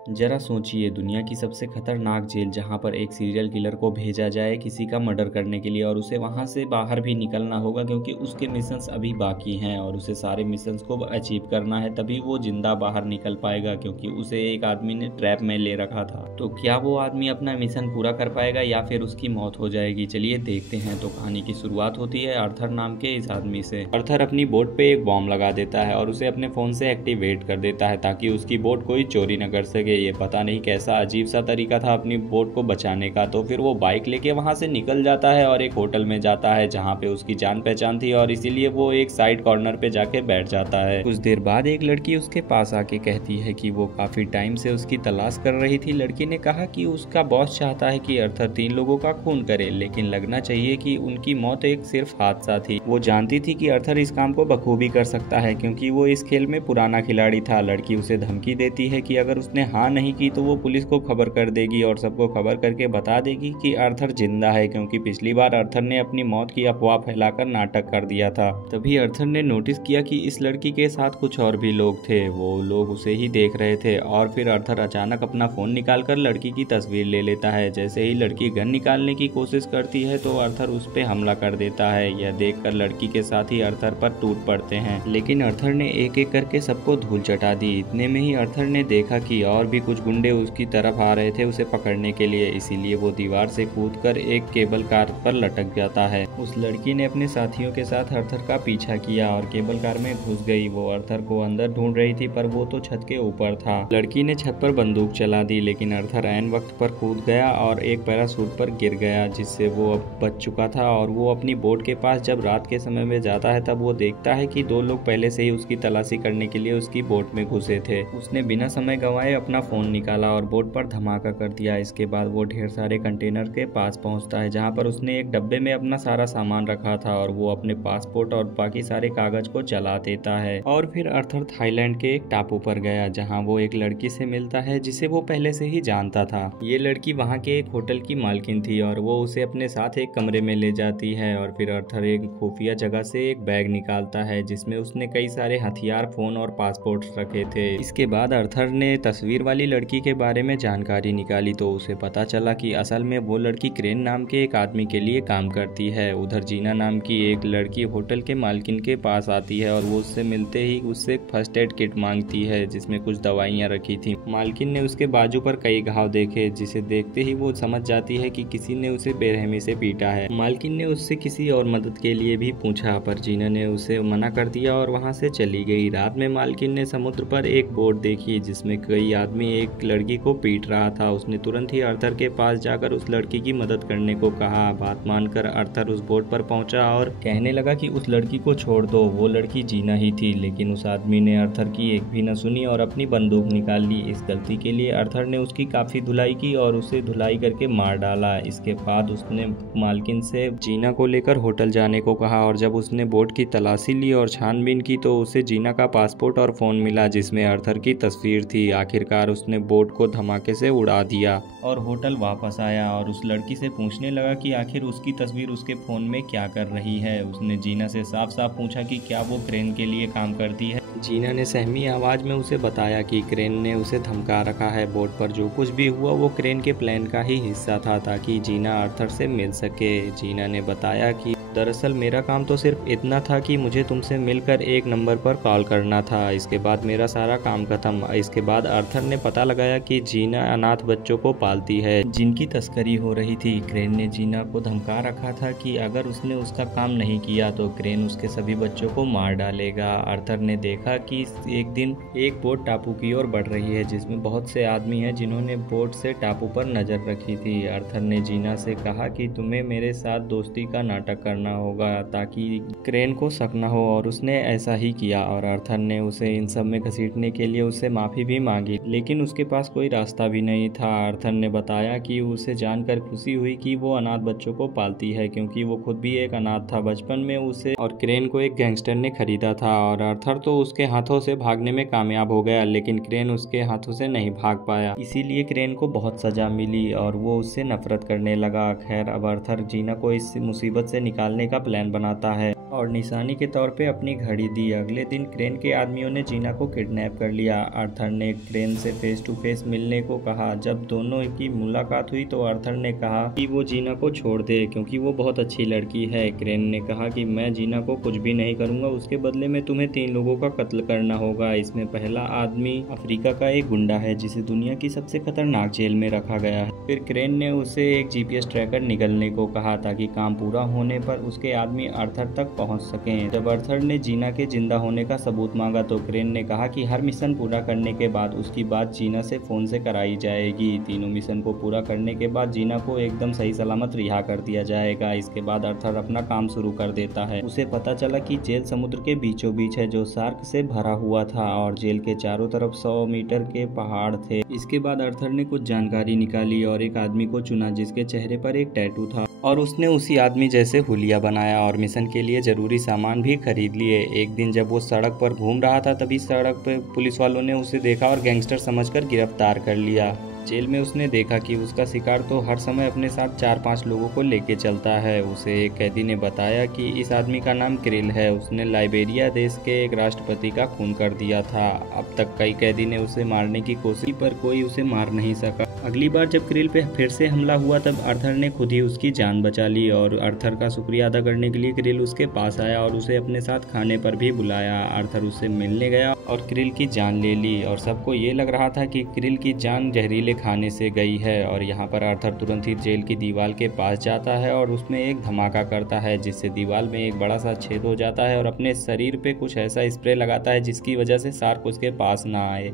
जरा सोचिए, दुनिया की सबसे खतरनाक जेल जहां पर एक सीरियल किलर को भेजा जाए किसी का मर्डर करने के लिए और उसे वहां से बाहर भी निकलना होगा क्योंकि उसके मिशंस अभी बाकी हैं और उसे सारे मिशंस को अचीव करना है, तभी वो जिंदा बाहर निकल पाएगा क्योंकि उसे एक आदमी ने ट्रैप में ले रखा था। तो क्या वो आदमी अपना मिशन पूरा कर पाएगा या फिर उसकी मौत हो जाएगी? चलिए देखते हैं। तो कहानी की शुरुआत होती है अर्थर नाम के इस आदमी से। अर्थर अपनी बोट पे एक बॉम्ब लगा देता है और उसे अपने फोन से एक्टिवेट कर देता है ताकि उसकी बोट कोई चोरी न कर सके। ये पता नहीं कैसा अजीब सा तरीका था अपनी बोट को बचाने का। तो फिर वो बाइक लेके वहां से निकल जाता है और एक होटल में जाता है जहां पे उसकी जान पहचान थी और इसीलिए वो एक साइड कॉर्नर पे जाके बैठ जाता है। कुछ देर बाद एक लड़की उसके पास आके कहती है कि वो काफी टाइम से उसकी तलाश कर रही थी। लड़की ने कहा कि उसका बॉस चाहता है कि अर्थर 3 लोगों का खून करे, लेकिन लगना चाहिए कि उनकी मौत एक सिर्फ हादसा थी। वो जानती थी कि अर्थर इस काम को बखूबी कर सकता है क्योंकि वो इस खेल में पुराना खिलाड़ी था। लड़की उसे धमकी देती है कि अगर उसने हाँ नहीं की तो वो पुलिस को खबर कर देगी और सबको खबर करके बता देगी कि अर्थर जिंदा है क्योंकि पिछली बार अर्थर ने अपनी मौत की अफवाह फैलाकर नाटक कर दिया था। तभी अर्थर ने नोटिस किया कि इस लड़की के साथ कुछ और भी लोग थे। वो लोग उसे ही देख रहे थे और फिर अर्थर अचानक अपना फोन निकालकर लड़की की तस्वीर ले लेता है। जैसे ही लड़की गन निकालने की कोशिश करती है तो अर्थर उस पे हमला कर देता है। यह देखकर लड़की के साथ ही अर्थर पर टूट पड़ते हैं, लेकिन अर्थर ने एक एक करके सबको धूल चटा दी। इतने में ही अर्थर ने देखा कि और भी कुछ गुंडे उसकी तरफ आ रहे थे उसे पकड़ने के लिए। इसीलिए वो दीवार से कूदकर एक केबल कार पर लटक जाता है। उस लड़की ने अपने साथियों के साथ अर्थर का पीछा किया और केबल कार में घुस गई। वो अर्थर को अंदर ढूंढ रही थी पर वो तो छत के ऊपर था। लड़की ने छत पर बंदूक चला दी, लेकिन अर्थर ऐन वक्त पर कूद गया और एक पैराशूट पर गिर गया जिससे वो अब बच चुका था। और वो अपनी बोट के पास जब रात के समय में जाता है तब वो देखता है कि 2 लोग पहले से ही उसकी तलाशी करने के लिए उसकी बोट में घुसे थे। उसने बिना समय गंवाए अपना फोन निकाला और बोट पर धमाका कर दिया। इसके बाद वो ढेर सारे कंटेनर के पास पहुंचता है जहां पर उसने एक डब्बे में अपना सारा सामान रखा था और वो अपने पासपोर्ट और बाकी सारे कागज को जला देता है। और फिर अर्थर थाईलैंड के एक टापू पर गया जहां वो एक लड़की से मिलता है जिसे वो पहले से ही जानता था। ये लड़की वहां के एक होटल की मालकिन थी और वो उसे अपने साथ एक कमरे में ले जाती है। और फिर अर्थर एक खुफिया जगह से एक बैग निकालता है जिसमें उसने कई सारे हथियार, फोन और पासपोर्ट रखे थे। इसके बाद अर्थर ने तस्वीर वाली लड़की के बारे में जानकारी निकाली तो उसे पता चला कि असल में वो लड़की क्रेन नाम के एक आदमी के लिए काम करती है। उधर जीना नाम की एक लड़की होटल के मालकिन के पास आती है और वो उससे मिलते ही उससे फर्स्ट एड किट मांगती है जिसमें कुछ दवाइयाँ रखी थी। मालकिन ने उसके बाजू पर कई घाव देखे जिसे देखते ही वो समझ जाती है कि किसी ने उसे बेरहमी से पीटा है। मालकिन ने उससे किसी और मदद के लिए भी पूछा पर जीना ने उसे मना कर दिया और वहाँ से चली गई। रात में मालकिन ने समुद्र पर एक बोट देखी जिसमें कई आदमी एक लड़की को पीट रहा था। उसने तुरंत ही अर्थर के पास जाकर उस लड़की की मदद करने को कहा। बात मानकर अर्थर उस बोट पर पहुंचा और कहने लगा कि उस लड़की को छोड़ दो, वो लड़की जीना ही थी। लेकिन उस आदमी ने अर्थर की एक भी न सुनी और अपनी बंदूक निकाल ली। इस गलती के लिए अर्थर ने उसकी काफी धुलाई की और उसे धुलाई करके मार डाला। इसके बाद उसने मालकिन से जीना को लेकर होटल जाने को कहा और जब उसने बोट की तलाशी ली और छानबीन की तो उसे जीना का पासपोर्ट और फोन मिला जिसमें अर्थर की तस्वीर थी। आखिरकार उसने बोट को धमाके से उड़ा दिया और होटल वापस आया और उस लड़की से पूछने लगा कि आखिर उसकी तस्वीर उसके फोन में क्या कर रही है। उसने जीना से साफ साफ पूछा कि क्या वो क्रेन के लिए काम करती है। जीना ने सहमी आवाज में उसे बताया कि क्रेन ने उसे धमका रखा है। बोट पर जो कुछ भी हुआ वो क्रेन के प्लान का ही हिस्सा था ताकि जीना अर्थर से मिल सके। जीना ने बताया कि दरअसल मेरा काम तो सिर्फ इतना था कि मुझे तुमसे मिलकर एक नंबर पर कॉल करना था। इसके बाद मेरा सारा काम खत्म। इसके बाद अर्थर ने पता लगाया कि जीना अनाथ बच्चों को पालती है जिनकी तस्करी हो रही थी। क्रेन ने जीना को धमका रखा था कि अगर उसने उसका काम नहीं किया तो क्रेन उसके सभी बच्चों को मार डालेगा। अर्थर ने देखा कि एक दिन एक बोट टापू की ओर बढ़ रही है जिसमें बहुत से आदमी हैं जिन्होंने बोट से टापू पर नजर रखी थी। अर्थर ने जीना से कहा कि तुम्हें मेरे साथ दोस्ती का नाटक करना होगा ताकि क्रेन को शक न हो और उसने ऐसा ही किया। और अर्थर ने उसे इन सब में घसीटने के लिए उससे माफी भी मांगी, लेकिन उसके पास कोई रास्ता भी नहीं था। अर्थर ने बताया कि उसे जानकर खुशी हुई कि वो अनाथ बच्चों को पालती है क्योंकि वो खुद भी एक अनाथ था। बचपन में उसे और क्रेन को एक गैंगस्टर ने खरीदा था और अर्थर तो उसके हाथों से भागने में कामयाब हो गया, लेकिन क्रेन उसके हाथों से नहीं भाग पाया। इसीलिए क्रेन को बहुत सजा मिली और वो उससे नफरत करने लगा। खैर अब अर्थर जीना को इस मुसीबत से निकालने का प्लान बनाता है और निशानी के तौर पे अपनी घड़ी दी। अगले दिन क्रेन के आदमियों ने जीना को किडनैप कर लिया। आर्थर ने क्रेन से फेस टू फेस मिलने को कहा। जब दोनों की मुलाकात हुई तो आर्थर ने कहा कि वो जीना को छोड़ दे क्योंकि वो बहुत अच्छी लड़की है। क्रेन ने कहा कि मैं जीना को कुछ भी नहीं करूंगा, उसके बदले में तुम्हें 3 लोगों का कत्ल करना होगा। इसमें पहला आदमी अफ्रीका का एक गुंडा है जिसे दुनिया की सबसे खतरनाक जेल में रखा गया है। फिर क्रेन ने उसे एक जीपीएस ट्रैकर निगलने को कहा ताकि काम पूरा होने पर उसके आदमी आर्थर तक पहुंच सकें। जब आर्थर ने जीना के जिंदा होने का सबूत मांगा तो क्रेन ने कहा कि हर मिशन पूरा करने के बाद उसकी बात जीना से फोन से कराई जाएगी। तीनों मिशन को पूरा करने के बाद जीना को एकदम सही सलामत रिहा कर दिया जाएगा। इसके बाद आर्थर अपना काम शुरू कर देता है। उसे पता चला कि जेल समुद्र के बीचों बीच है जो शार्क से भरा हुआ था और जेल के चारों तरफ 100 मीटर के पहाड़ थे। इसके बाद आर्थर ने कुछ जानकारी निकाली और एक आदमी को चुना जिसके चेहरे पर एक टैटू था और उसने उसी आदमी जैसे हुलिया बनाया और मिशन के लिए जरूरी सामान भी खरीद लिए। एक दिन जब वो सड़क पर घूम रहा था तभी सड़क पर पुलिस वालों ने उसे देखा और गैंगस्टर समझकर गिरफ्तार कर लिया। जेल में उसने देखा कि उसका शिकार तो हर समय अपने साथ 4-5 लोगों को लेके चलता है। उसे एक कैदी ने बताया कि इस आदमी का नाम क्रिल है, उसने लाइबेरिया देश के एक राष्ट्रपति का खून कर दिया था। अब तक कई कैदी ने उसे मारने की कोशिश की पर कोई उसे मार नहीं सका। अगली बार जब क्रिल पे फिर से हमला हुआ तब आर्थर ने खुद ही उसकी जान बचा ली और आर्थर का शुक्रिया अदा करने के लिए क्रिल उसके पास आया और उसे अपने साथ खाने पर भी बुलाया। आर्थर उससे मिलने गया और क्रिल की जान ले ली और सबको ये लग रहा था कि क्रिल की जान जहरीले खाने से गई है। और यहाँ पर आर्थर तुरंत ही जेल की दीवार के पास जाता है और उसमें एक धमाका करता है जिससे दीवार में एक बड़ा सा छेद हो जाता है और अपने शरीर पे कुछ ऐसा स्प्रे लगाता है जिसकी वजह से शार्क उसके पास ना आए।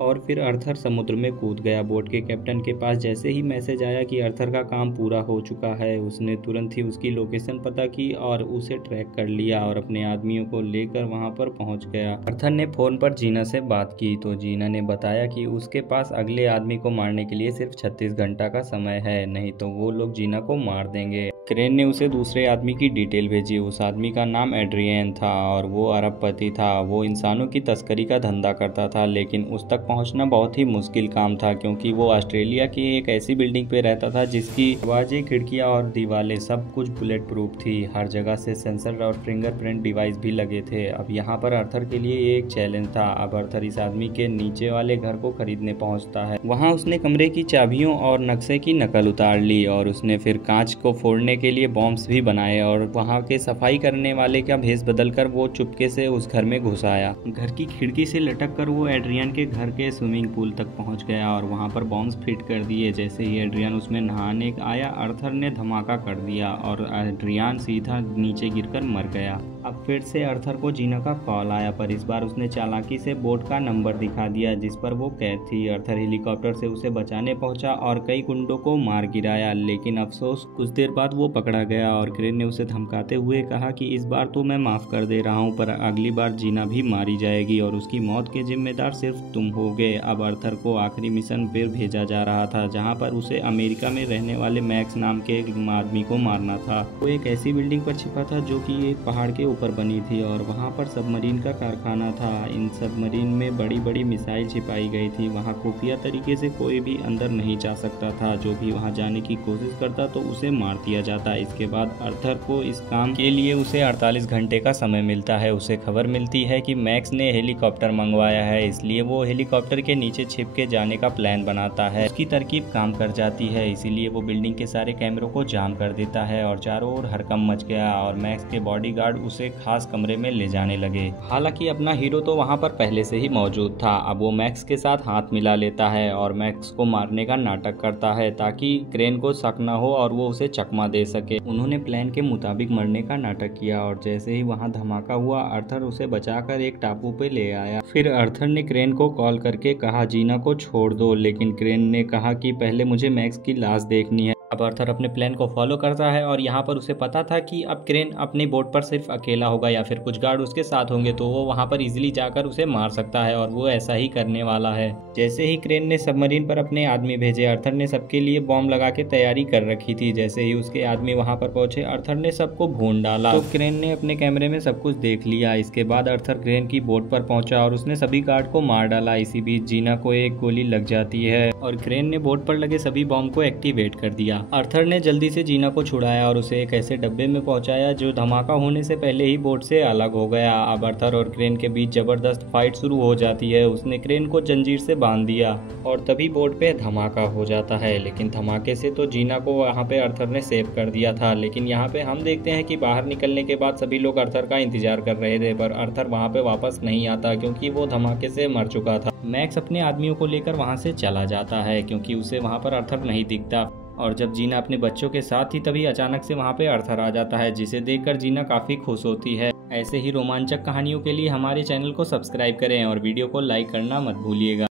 और फिर आर्थर समुद्र में कूद गया। बोट के कैप्टन के पास जैसे ही मैसेज आया कि आर्थर का काम पूरा हो चुका है, उसने तुरंत ही उसकी लोकेशन पता की और उसे ट्रैक कर लिया और अपने आदमियों को लेकर वहां पर पहुंच गया। आर्थर ने फोन पर जीना से बात की तो जीना ने बताया कि उसके पास अगले आदमी को मारने के लिए सिर्फ 36 घंटा का समय है, नहीं तो वो लोग जीना को मार देंगे। क्रेन ने उसे दूसरे आदमी की डिटेल भेजी। उस आदमी का नाम एड्रियन था और वो अरबपति था। वो इंसानों की तस्करी का धंधा करता था लेकिन उस तक पहुंचना बहुत ही मुश्किल काम था क्योंकि वो ऑस्ट्रेलिया की एक ऐसी बिल्डिंग पे रहता था जिसकी दरवाजे, खिड़कियां और दीवारें सब कुछ बुलेट प्रूफ थी। हर जगह से सेंसर और फिंगरप्रिंट डिवाइस भी लगे थे। अब यहाँ पर आर्थर के लिए एक चैलेंज था। अब आर्थर इस आदमी के नीचे वाले घर को खरीदने पहुंचता है। वहाँ उसने कमरे की चाबियों और नक्शे की नकल उतार ली और उसने फिर कांच को फोड़ने के लिए बॉम्ब्स भी बनाए और वहाँ के सफाई करने वाले का भेष बदलकर वो चुपके से उस घर में घुस आया। घर की खिड़की से लटक कर वो एड्रियन के घर के स्विमिंग पूल तक पहुंच गया और वहां पर बॉम्ब्स फिट कर दिए। जैसे ही एड्रियन उसमें नहाने आया, आर्थर ने धमाका कर दिया और एड्रियन सीधा नीचे गिरकर मर गया। अब फिर से आर्थर को जीना का कॉल आया पर इस बार उसने चालाकी से बोट का नंबर दिखा दिया जिस पर वो कैद थी। आर्थर हेलीकॉप्टर से उसे बचाने पहुंचा और कई गुंडों को मार गिराया लेकिन अफसोस कुछ देर बाद वो पकड़ा गया और क्रेन ने उसे धमकाते हुए कहा कि इस बार तो मैं माफ कर दे रहा हूँ पर अगली बार जीना भी मारी जाएगी और उसकी मौत के जिम्मेदार सिर्फ तुम होगे। अब आर्थर को आखिरी मिशन फिर भेजा जा रहा था जहाँ पर उसे अमेरिका में रहने वाले मैक्स नाम के एक आदमी को मारना था। वो एक ऐसी बिल्डिंग पर छिपा था जो कि एक पहाड़ के ऊपर बनी थी और वहाँ पर सबमरीन का कारखाना था। इन सबमरीन में बड़ी बड़ी मिसाइल छिपाई गई थी। वहाँ खुफिया तरीके से कोई भी अंदर नहीं जा सकता था। जो भी वहाँ जाने की कोशिश करता तो उसे मार दिया जाता। इसके बाद आर्थर को इस काम के लिए उसे 48 घंटे का समय मिलता है। उसे खबर मिलती है कि मैक्स ने हेलीकॉप्टर मंगवाया है, इसलिए वो हेलीकॉप्टर के नीचे छिप के जाने का प्लान बनाता है। उसकी तरकीब काम कर जाती है, इसीलिए वो बिल्डिंग के सारे कैमरों को जाम कर देता है और चारों ओर हड़कंप मच गया और मैक्स के बॉडीगार्ड उसे खास कमरे में ले जाने लगे। हालांकि अपना हीरो तो वहां पर पहले से ही मौजूद था। अब वो मैक्स के साथ हाथ मिला लेता है और मैक्स को मारने का नाटक करता है ताकि क्रेन को शक न हो और वो उसे चकमा दे सके। उन्होंने प्लान के मुताबिक मरने का नाटक किया और जैसे ही वहां धमाका हुआ आर्थर उसे बचाकर एक टापू पे ले आया। फिर आर्थर ने क्रेन को कॉल करके कहा जीना को छोड़ दो, लेकिन क्रेन ने कहा कि पहले मुझे मैक्स की लाश देखनी है। अब आर्थर अपने प्लान को फॉलो करता है और यहाँ पर उसे पता था कि अब क्रेन अपने बोट पर सिर्फ अकेला होगा या फिर कुछ गार्ड उसके साथ होंगे तो वो वहाँ पर इजीली जाकर उसे मार सकता है और वो ऐसा ही करने वाला है। जैसे ही क्रेन ने सबमरीन पर अपने आदमी भेजे, आर्थर ने सबके लिए बॉम्ब लगा के तैयारी कर रखी थी। जैसे ही उसके आदमी वहाँ पर पहुंचे, आर्थर ने सबको भून डाला तो क्रेन ने अपने कैमरे में सब कुछ देख लिया। इसके बाद आर्थर क्रेन की बोट पर पहुंचा और उसने सभी गार्ड को मार डाला। इसी बीच जीना को एक गोली लग जाती है और क्रेन ने बोट पर लगे सभी बॉम्ब को एक्टिवेट कर दिया। गया। अर्थर ने जल्दी से जीना को छुड़ाया और उसे एक ऐसे डब्बे में पहुंचाया जो धमाका होने से पहले ही बोट से अलग हो गया। अब अर्थर और क्रेन के बीच जबरदस्त फाइट शुरू हो जाती है। उसने क्रेन को जंजीर से बांध दिया और तभी बोट पे धमाका हो जाता है। लेकिन धमाके से तो जीना को वहाँ पे अर्थर ने सेव कर दिया था। लेकिन यहाँ पे हम देखते हैं कि बाहर निकलने के बाद सभी लोग अर्थर का इंतजार कर रहे थे, पर अर्थर वहाँ पे वापस नहीं आता क्योंकि वो धमाके से मर चुका था। मैक्स अपने आदमियों को लेकर वहाँ से चला जाता है क्योंकि उसे वहाँ पर अर्थर नहीं दिखता। और जब जीना अपने बच्चों के साथ थी तभी अचानक से वहाँ पे अर्थर आ जाता है, जिसे देखकर जीना काफ़ी खुश होती है। ऐसे ही रोमांचक कहानियों के लिए हमारे चैनल को सब्सक्राइब करें और वीडियो को लाइक करना मत भूलिएगा।